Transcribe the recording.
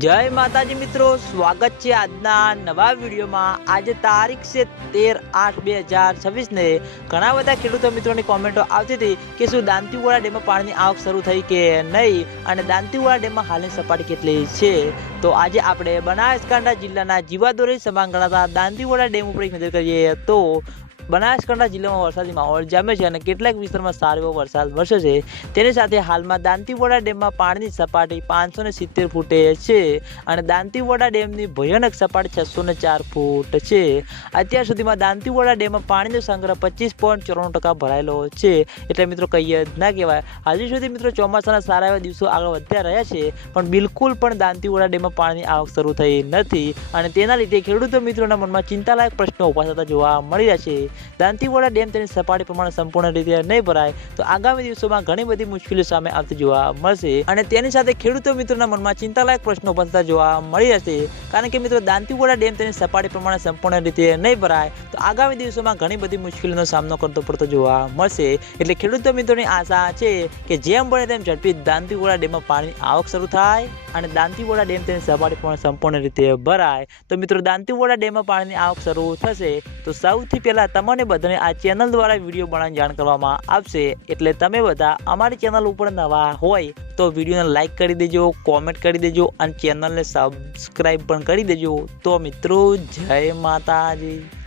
જય માતાજી મિત્રો, સ્વાગત છે આજના નવા વિડીયોમાં। આજે તારીખ છે 13/8/2026 ને ઘણા બધા ખેડૂતો મિત્રોની કોમેન્ટો આવતી હતી કે શું દાંતીવાડા ડેમમાં પાણીની આવક શરૂ થઈ કે નહીં અને દાંતીવાડા ડેમમાં હાલની સપાટી કેટલી છે। તો આજે આપણે બનાસકાંઠા જિલ્લાના જીવાદોરી સમાન ગણાતા દાંતીવાડા ડેમ ઉપર એક નજર કરીએ તો બનાસકાંઠા જિલ્લામાં વરસાદી માહોલ જામે છે અને કેટલાક વિસ્તારમાં સારો એવો વરસાદ વરસ્યો છે। તેની સાથે હાલમાં દાંતીવાડા ડેમમાં પાણીની સપાટી 570 ફૂટે છે અને દાંતીવાડા ડેમની ભયાનક સપાટી 604 ફૂટ છે। અત્યાર સુધીમાં દાંતીવાડા ડેમમાં પાણીનો સંગ્રહ 25.94% ભરાયેલો છે। એટલે મિત્રો કહીએ જ ના કહેવાય। હજી સુધી મિત્રો ચોમાસાના સારા એવા દિવસો આગળ વધ્યા રહ્યા છે પણ બિલકુલ પણ દાંતીવાડા ડેમમાં પાણીની આવક શરૂ થઈ નથી અને તેના લીધે ખેડૂતો મિત્રોના મનમાં ચિંતાલાયક પ્રશ્નો ઊભા થતા જોવા મળી રહ્યા છે। દાંતીવાડા ડેમ તેની સપાટી પ્રમાણે સંપૂર્ણ રીતે નહીં ભરાય તો આગામી દિવસોમાં ઘણી બધી મુશ્કેલીઓ સામે આવતી જોવા મળશે અને તેની સાથે ખેડૂતો મિત્રોના મનમાં ચિંતાલાયક પ્રશ્નો ઊભા થતા જોવા મળી રહેશે। કારણ કે મિત્રો દાંતીવાડા ડેમ તેની સપાટી પ્રમાણે સંપૂર્ણ રીતે નહીં ભરાય તો આગામી દિવસોમાં ઘણી બધી મુશ્કેલીઓનો સામનો કરતો પડતો જોવા મળશે। એટલે ખેડૂતો મિત્રોની આશા છે કે જેમ બને તેમ ઝડપી દાંતીવાડા ડેમમાં પાણીની આવક શરૂ થાય અને દાંતીવાડા ડેમ તેની સપાટી પ્રમાણે સંપૂર્ણ રીતે ભરાય। તો મિત્રો દાંતીવાડા ડેમમાં પાણીની આવક શરૂ થશે તો સૌથી પહેલા તમને બધાને આ ચેનલ દ્વારા વિડીયો બનાવીને જાણ કરવામાં આવશે। એટલે તમે બધા અમારી ચેનલ ઉપર નવા હોય તો વિડીયોને લાઈક કરી દેજો, કોમેન્ટ કરી દેજો અને ચેનલને સબસ્ક્રાઈબ પણ કરી દેજો। તો મિત્રો જય માતાજી।